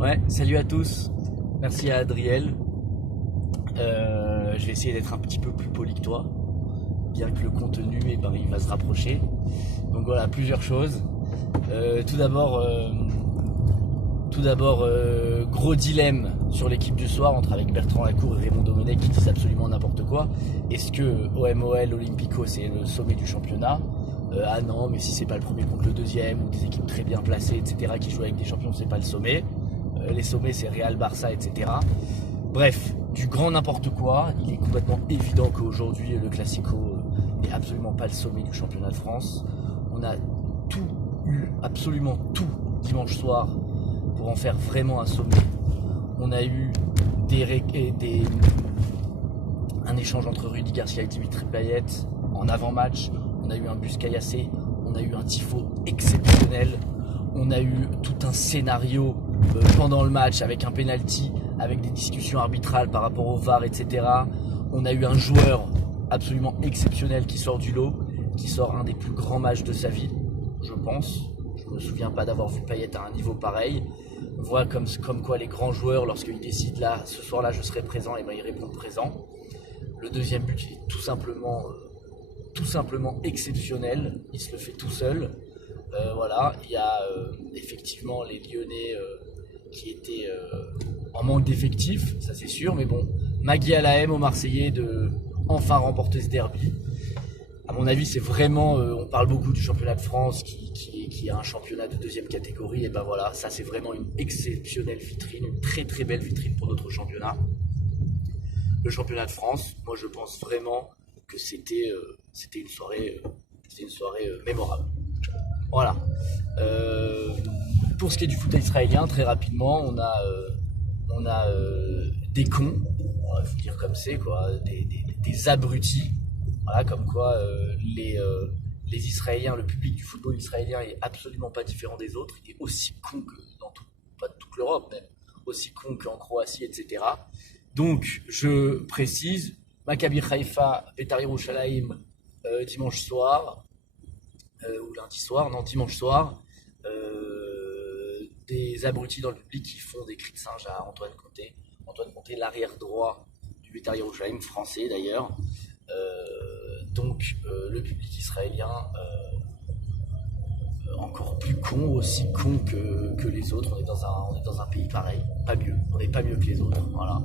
Ouais, salut à tous. Merci à Adriel. Je vais essayer d'être un petit peu plus poli que toi, bien que le contenu, il va se rapprocher. Donc voilà, plusieurs choses. Tout d'abord, gros dilemme sur l'équipe du soir avec Bertrand Lacour et Raymond Domenech qui disent absolument n'importe quoi. Est-ce que OMOL Olympico c'est le sommet du championnat? Ah non, mais si c'est pas le premier contre le deuxième, ou des équipes très bien placées, etc., qui jouent avec des champions, c'est pas le sommet. Les sommets c'est Real, Barça, etc. Bref, du grand n'importe quoi. Il est complètement évident qu'aujourd'hui le Classico n'est absolument pas le sommet du championnat de France. On a tout eu, absolument tout, dimanche soir pour en faire vraiment un sommet. On a eu un échange entre Rudy Garcia et Dimitri Payet en avant-match. On a eu un bus caillassé, on a eu un tifo exceptionnel, on a eu tout un scénario pendant le match avec un penalty, avec des discussions arbitrales par rapport au VAR, etc. On a eu un joueur absolument exceptionnel qui sort du lot, qui sort un des plus grands matchs de sa vie, je pense. Je ne me souviens pas d'avoir vu Payet à un niveau pareil. On voit comme quoi les grands joueurs, lorsqu'ils décident là, ce soir-là je serai présent, et ben ils répondent présent. Le deuxième but, il est tout simplement exceptionnel, il se le fait tout seul. Voilà, il y a effectivement les Lyonnais qui étaient en manque d'effectifs, ça c'est sûr, mais bon, Magui à la M aux Marseillais de enfin remporter ce derby. À mon avis, c'est vraiment, on parle beaucoup du championnat de France qui est un championnat de deuxième catégorie, et ben voilà, ça c'est vraiment une exceptionnelle vitrine, une très très belle vitrine pour notre championnat. Le championnat de France, moi je pense vraiment que c'était une soirée mémorable. Voilà. Pour ce qui est du foot israélien, très rapidement, on a des cons, on va dire comme c'est quoi, des abrutis. Voilà, comme quoi les Israéliens, le public du football israélien est absolument pas différent des autres. Il est aussi con que dans pas toute l'Europe même, aussi con qu'en Croatie, etc. Donc, je précise, Maccabi Haïfa, Betar Yerushalayim, dimanche soir, ou lundi soir, non, dimanche soir, des abrutis dans le public qui font des cris de singe à Antoine Conté. Antoine Conté, l'arrière droit du Betar Yerushalayim, français d'ailleurs. Donc, le public israélien, encore plus con, aussi con que les autres. On est dans un pays pareil, pas mieux. On n'est pas mieux que les autres, voilà.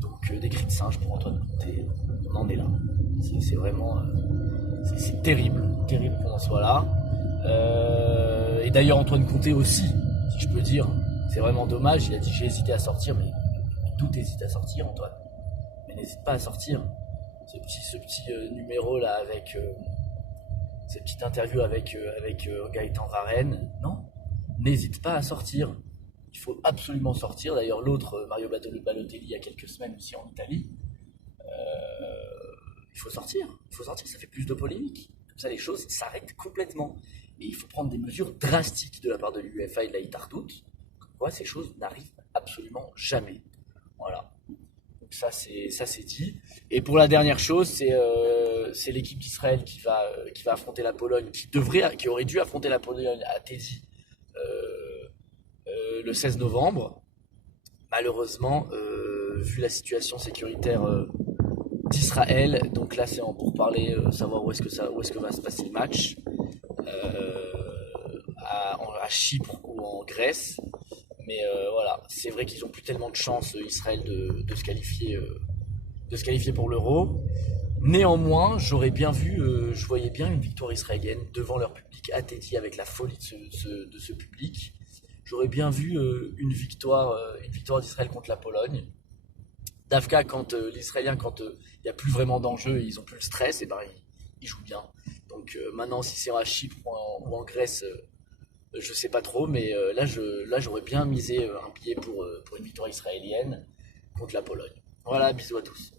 Donc des cris de singe pour Antoine Conté, on en est là. C'est vraiment, c'est terrible qu'on en soit là. Et d'ailleurs Antoine Conté aussi, si je peux dire, c'est vraiment dommage. Il a dit j'ai hésité à sortir, mais d'où t'hésites à sortir, Antoine? Mais n'hésite pas à sortir. Ce petit numéro là avec cette petite interview avec Gaëtan Varenne, non, n'hésite pas à sortir. Il faut absolument sortir. D'ailleurs, l'autre, Mario Balotelli, il y a quelques semaines aussi en Italie, il faut sortir, ça fait plus de polémique. Comme ça, les choses s'arrêtent complètement. Et il faut prendre des mesures drastiques de la part de l'UEFA et de la Hitartout. Comme quoi, ces choses n'arrivent absolument jamais. Voilà. Donc ça c'est dit. Et pour la dernière chose, c'est l'équipe d'Israël qui va affronter la Pologne, qui aurait dû affronter la Pologne à Tézi le 16 novembre. Malheureusement, vu la situation sécuritaire d'Israël, donc là c'est pour parler, savoir où est-ce que va se passer le match, à Chypre ou en Grèce. Mais voilà, c'est vrai qu'ils n'ont plus tellement de chance, Israël, de se qualifier pour l'Euro. Néanmoins, je voyais bien une victoire israélienne devant leur public, à Téti, avec la folie de ce public. J'aurais bien vu une victoire d'Israël contre la Pologne. Davka, quand l'Israélien, quand il n'y a plus vraiment d'enjeu et ils n'ont plus le stress, et ben ils jouent bien. Donc maintenant, si c'est à Chypre ou en Grèce, je sais pas trop, mais là j'aurais bien misé un billet pour une victoire israélienne contre la Pologne. Voilà, bisous à tous.